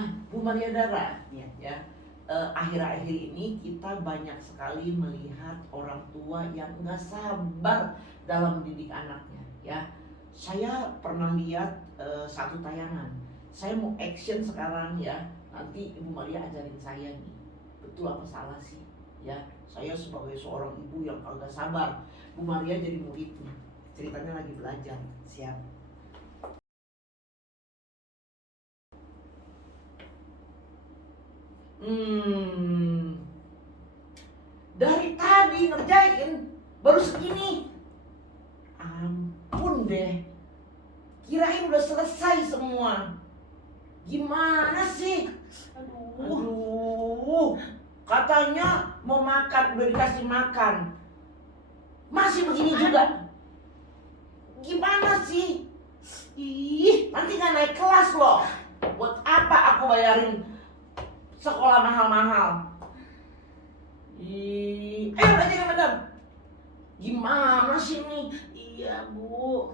Nah, Bu Maria Dara, ya, akhir-akhir ini kita banyak sekali melihat orang tua yang nggak sabar dalam mendidik anaknya, ya. Saya pernah lihat satu tayangan. Saya mau action sekarang ya. Nanti Ibu Maria ajarin saya nih, betul apa salah sih? Ya, saya sebagai seorang ibu yang kagak sabar, Bu Maria jadi muridnya. Ceritanya lagi belajar, siap. Dari tadi ngerjain baru segini. Ampun deh. Kirain udah selesai semua. Gimana sih? Aduh. Katanya mau makan, udah dikasih makan. Masih begini juga. Gimana sih? Ih, nanti gak naik kelas loh. Buat apa aku bayarin sekolah mahal-mahal? Ih, ayo belajar yang benar. Gimana sih nih? Iya Bu,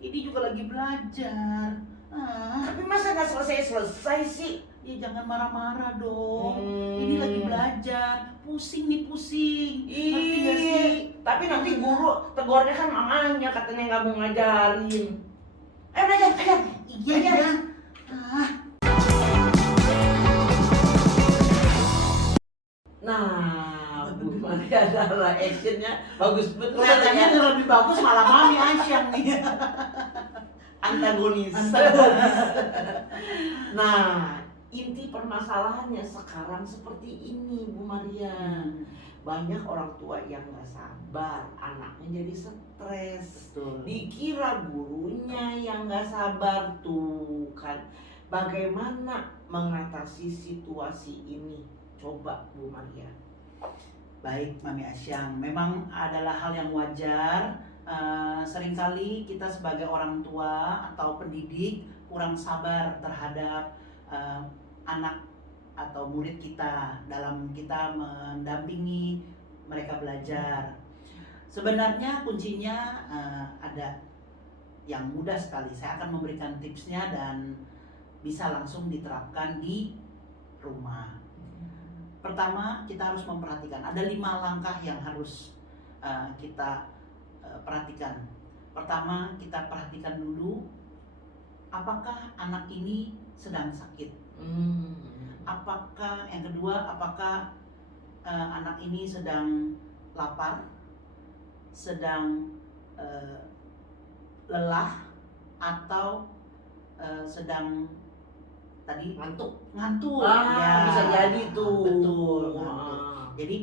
ini juga lagi belajar. Tapi masa gak selesai-selesai sih? Ya jangan marah-marah dong. Ini lagi belajar, pusing nih pusing. Ngerti gak sih? Tapi nanti guru tegurnya kan mamanya, katanya gak mau ngajarin. Ayo belajar, ayo. Iya ya. Nah, Bu Maria adalah actionnya bagus betul. Kelihatannya yang lebih bagus malah Mami Aisyah nih. Antagonis. Nah, inti permasalahannya sekarang seperti ini, Bu Maria. Banyak orang tua yang gak sabar, anaknya jadi stres. Betul. Dikira gurunya yang gak sabar tuh kan. Bagaimana mengatasi situasi ini? Coba Bu Maria. Baik Mami Asyang, memang adalah hal yang wajar. Seringkali kita sebagai orang tua atau pendidik kurang sabar terhadap anak atau murid kita dalam kita mendampingi mereka belajar. Sebenarnya kuncinya ada yang mudah sekali. Saya akan memberikan tipsnya dan bisa langsung diterapkan di rumah. Pertama, kita harus memperhatikan ada 5 langkah yang harus kita perhatikan. Pertama, kita perhatikan dulu apakah anak ini sedang sakit. Apakah yang kedua, apakah anak ini sedang lapar, sedang lelah, atau sedang tadi Ngantuk. Ya, Bisa jadi tuh. Betul, ngantuk. Jadi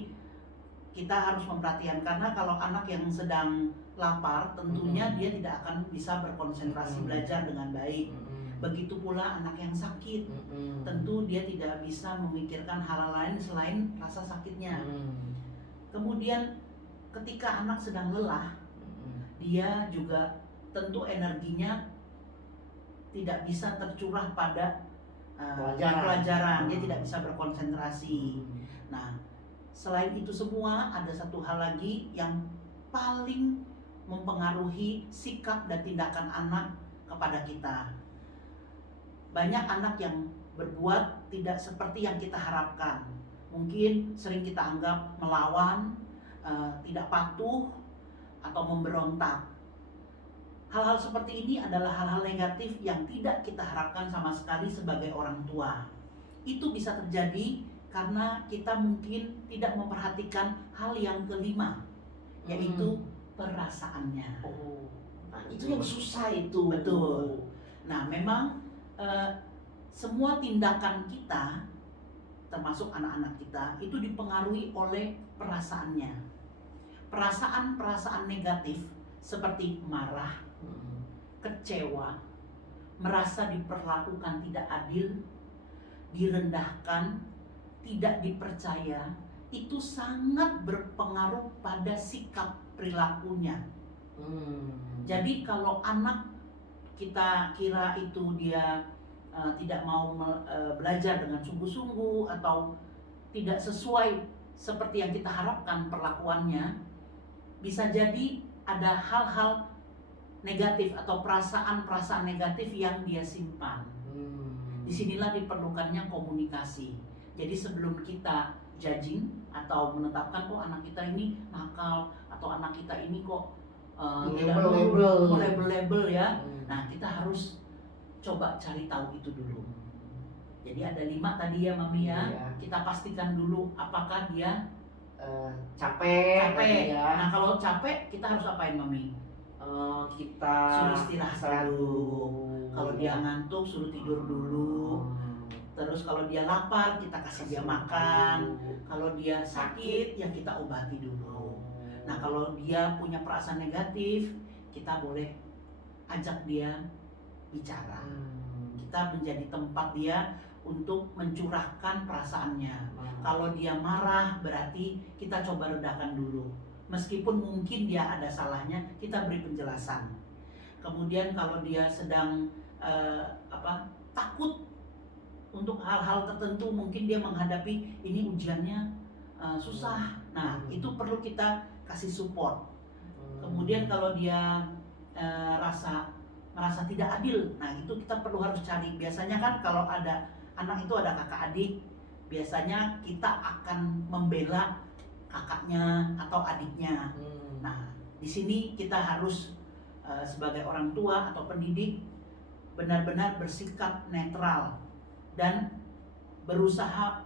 kita harus memperhatikan karena kalau anak yang sedang lapar tentunya dia tidak akan bisa berkonsentrasi belajar dengan baik. Begitu pula anak yang sakit, tentu dia tidak bisa memikirkan hal lain selain rasa sakitnya. Kemudian ketika anak sedang lelah, dia juga tentu energinya tidak bisa tercurah pada pelajaran, dia tidak bisa berkonsentrasi. Nah, selain itu semua ada satu hal lagi yang paling mempengaruhi sikap dan tindakan anak kepada kita. Banyak anak yang berbuat tidak seperti yang kita harapkan. Mungkin sering kita anggap melawan, tidak patuh, atau memberontak. Hal-hal seperti ini adalah hal-hal negatif yang tidak kita harapkan sama sekali sebagai orang tua. Itu bisa terjadi karena kita mungkin tidak memperhatikan hal yang kelima, yaitu perasaannya. Nah, itu yang susah itu. Betul. Nah, memang semua tindakan kita, termasuk anak-anak kita, itu dipengaruhi oleh perasaannya. Perasaan-perasaan negatif seperti marah, kecewa, merasa diperlakukan tidak adil, direndahkan, tidak dipercaya, itu sangat berpengaruh pada sikap perilakunya. Jadi kalau anak kita kira itu dia tidak mau belajar dengan sungguh-sungguh atau tidak sesuai seperti yang kita harapkan perlakuannya, bisa jadi ada hal-hal negatif atau perasaan-perasaan negatif yang dia simpan. Disinilah diperlukannya komunikasi. Jadi sebelum kita judging atau menetapkan kok anak kita ini nakal atau anak kita ini kok label ya. Nah, kita harus coba cari tahu itu dulu. Jadi ada 5 tadi ya Mami ya. Kita pastikan dulu apakah dia capek. Ya. Nah, kalau capek kita harus apain Mami? Kita suruh istirahat dulu. Kalau dia ngantuk suruh tidur dulu. Terus kalau dia lapar kita kasih dia makan. Kalau dia sakit ya kita obati dulu. Nah, kalau dia punya perasaan negatif, kita boleh ajak dia bicara. Kita menjadi tempat dia untuk mencurahkan perasaannya. Kalau dia marah berarti kita coba redakan dulu. Meskipun mungkin dia ada salahnya, kita beri penjelasan. Kemudian kalau dia sedang takut untuk hal-hal tertentu, mungkin dia menghadapi ini ujiannya susah. Nah, itu perlu kita kasih support. Kemudian kalau dia merasa tidak adil, nah itu kita perlu harus cari. Biasanya kan kalau ada anak itu ada kakak adik, biasanya kita akan membela kakaknya atau adiknya. Nah, di sini kita harus sebagai orang tua atau pendidik benar-benar bersikap netral dan berusaha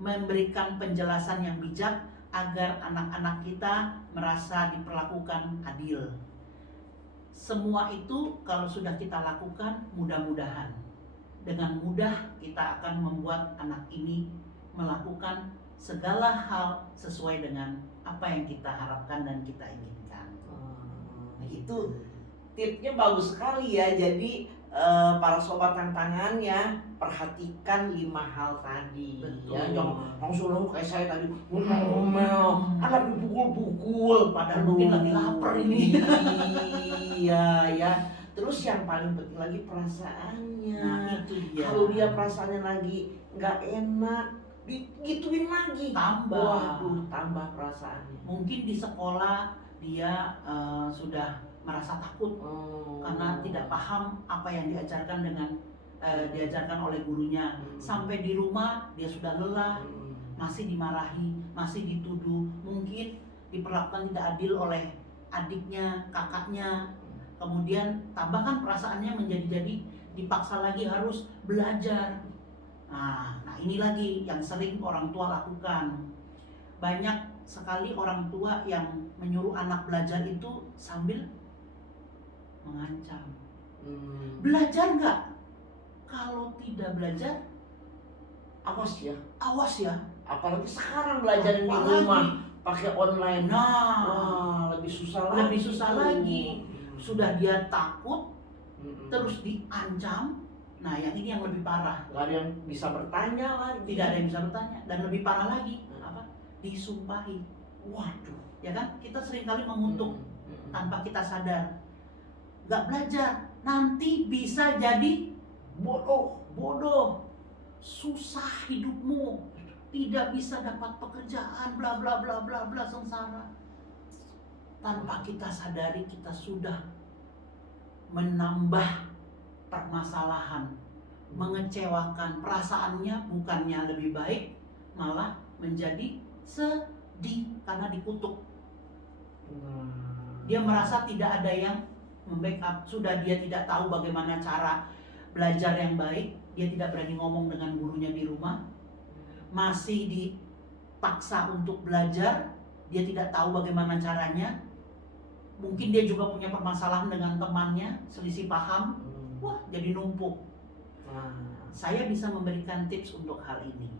memberikan penjelasan yang bijak agar anak-anak kita merasa diperlakukan adil. Semua itu kalau sudah kita lakukan, mudah-mudahan dengan mudah kita akan membuat anak ini melakukan segala hal sesuai dengan apa yang kita harapkan dan kita inginkan. Nah, itu tipnya bagus sekali ya. Jadi para sobat tantangan ya, perhatikan 5 hal tadi. Betul. Ya, jangan langsung kayak saya tadi ngomel, anak dipukul-pukul padahal mungkin lagi lapar ini. Iya ya. Terus yang paling penting lagi perasaannya. Nah, itu dia. Kalau dia perasaannya lagi nggak enak, digituin lagi, tambah. Waduh, tambah perasaannya. Mungkin di sekolah dia sudah merasa takut karena tidak paham apa yang diajarkan diajarkan oleh gurunya. Sampai di rumah dia sudah lelah, masih dimarahi, masih dituduh, mungkin diperlakukan tidak adil oleh adiknya, kakaknya. Kemudian tambahkan perasaannya menjadi dipaksa lagi harus belajar. Nah ini lagi yang sering orang tua lakukan. Banyak sekali orang tua yang menyuruh anak belajar itu sambil mengancam. Belajar nggak? Kalau tidak belajar, awas ya. Apalagi sekarang belajar di rumah pakai online. Nah, wah, lebih susah lagi. Sudah dia takut, terus diancam. Nah, yang ini yang lebih parah. Gak ada yang bisa bertanya lagi. Tidak ada yang bisa bertanya. Dan lebih parah lagi, disumpahi. Waduh, ya kan? Kita seringkali mengutuk tanpa kita sadar. Gak belajar, nanti bisa jadi bodoh. Susah hidupmu, tidak bisa dapat pekerjaan, bla bla bla bla bla, sengsara. Tanpa kita sadari kita sudah menambah permasalahan, mengecewakan. Perasaannya bukannya lebih baik, malah menjadi sedih karena dikutuk. Dia merasa tidak ada yang membackup. Sudah dia tidak tahu bagaimana cara belajar yang baik, dia tidak berani ngomong dengan gurunya di rumah, masih dipaksa untuk belajar, dia tidak tahu bagaimana caranya. Mungkin dia juga punya permasalahan dengan temannya, selisih paham. Wah, jadi numpuk. Saya bisa memberikan tips untuk hal ini.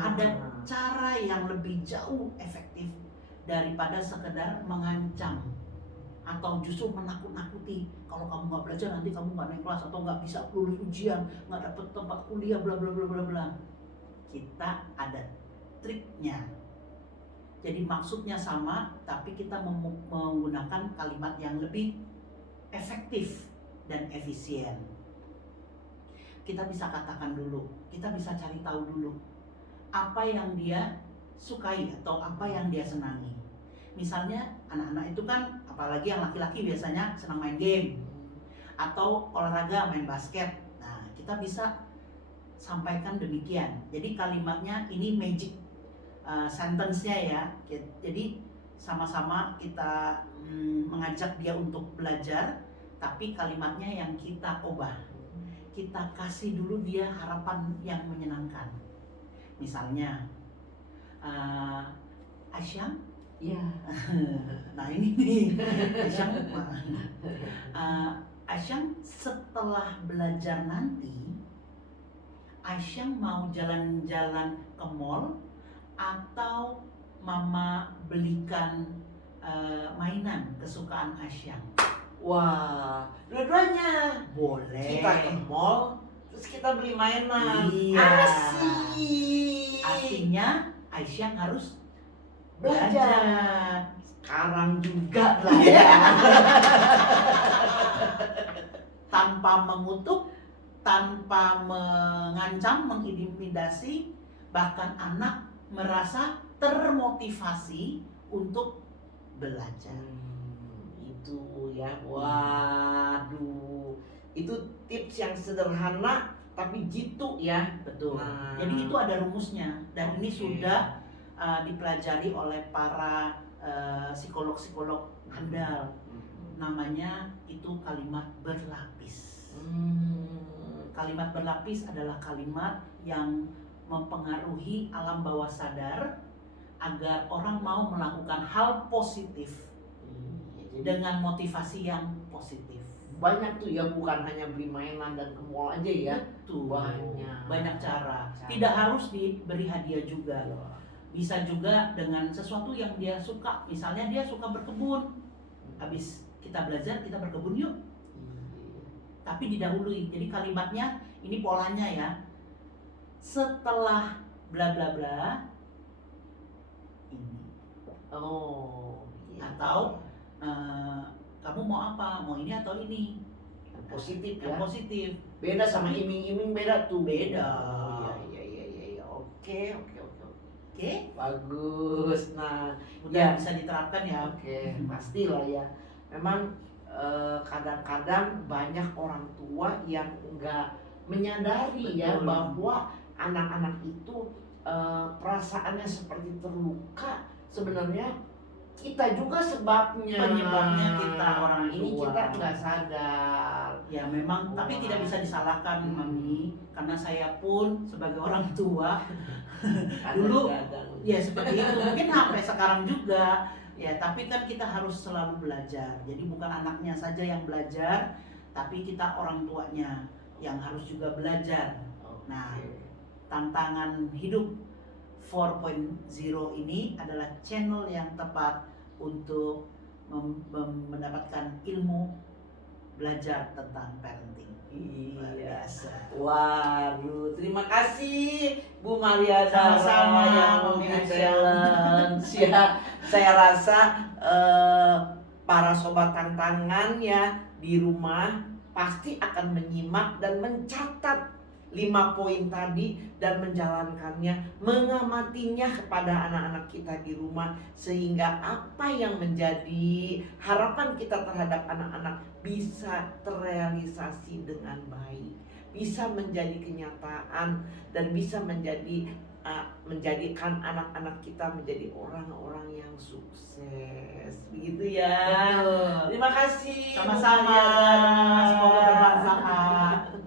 Ada cara yang lebih jauh efektif daripada sekedar mengancam atau justru menakut-nakuti. Kalau kamu nggak belajar nanti kamu nggak naik kelas atau nggak bisa lulus ujian, nggak dapet tempat kuliah, bla bla bla bla bla. Kita ada triknya. Jadi maksudnya sama, tapi kita menggunakan kalimat yang lebih efektif dan efisien. Kita bisa katakan dulu, kita bisa cari tahu dulu apa yang dia sukai atau apa yang dia senangi. Misalnya anak-anak itu kan, apalagi yang laki-laki biasanya senang main game atau olahraga, main basket. Nah, kita bisa sampaikan demikian. Jadi kalimatnya ini magic sentence-nya ya. Jadi sama-sama kita mengajak dia untuk belajar, tapi kalimatnya yang kita ubah. Kita kasih dulu dia harapan yang menyenangkan. Misalnya, Asyam, Iya. nah ini nih, Asyam, Asyam setelah belajar nanti, Asyam mau jalan-jalan ke mall atau Mama belikan mainan kesukaan Asyam. Wah, dua-duanya. Boleh. Kita ke mall, terus kita beli mainan. Iya. Asik. Artinya Aisyah harus Belajar. Sekarang juga lah ya. Tanpa mengutuk, tanpa mengancam, mengintimidasi, bahkan anak merasa termotivasi untuk belajar. Itu ya, waduh, itu tips yang sederhana tapi jitu ya. Betul. Nah. Jadi itu ada rumusnya dan ini Oke. sudah dipelajari oleh para psikolog-psikolog handal. Namanya itu kalimat berlapis. Kalimat berlapis adalah kalimat yang mempengaruhi alam bawah sadar agar orang mau melakukan hal positif dengan motivasi yang positif. Banyak tuh ya, bukan hanya beli mainan dan ke mall aja ya. Betul. Banyak cara. Tidak harus diberi hadiah juga. Bisa juga dengan sesuatu yang dia suka. Misalnya dia suka berkebun. Habis kita belajar, kita berkebun yuk. Tapi didahului. Jadi kalimatnya ini polanya ya. Setelah bla bla bla ini. Oh. Atau kamu mau apa? Mau ini atau ini? Positif Yang ya. positif. Beda sama iming-iming, beda tuh. Beda. Iya. Oke. Oke, Bagus. Nah, udah ya. bisa diterapkan ya. Oke, pastilah ya. Memang kadang-kadang banyak orang tua yang enggak menyadari ya Betul. bahwa anak-anak itu perasaannya seperti terluka. Sebenarnya kita juga sebabnya. Penyebabnya kita orang tua. Ini kita nggak sadar. Ya memang, tapi tidak bisa disalahkan Mami, karena saya pun sebagai orang tua dulu ya seperti itu, mungkin sampai sekarang juga ya, tapi kan kita harus selalu belajar. Jadi bukan anaknya saja yang belajar, tapi kita orang tuanya yang harus juga belajar. Nah, tantangan hidup 4.0 ini adalah channel yang tepat untuk mendapatkan ilmu belajar tentang parenting. Iya. Biasa. Waduh, terima kasih Bu Maria Sama-sama yang Mami memberi Aisyah. challenge ya. Saya rasa para sobat tantangan ya di rumah pasti akan menyimak dan mencatat 5 poin tadi dan menjalankannya, mengamatinya kepada anak-anak kita di rumah, sehingga apa yang menjadi harapan kita terhadap anak-anak bisa terrealisasi dengan baik, bisa menjadi kenyataan dan bisa menjadikan anak-anak kita menjadi orang-orang yang sukses, begitu ya. Betul. Terima kasih. Sama-sama. Semoga bermanfaat.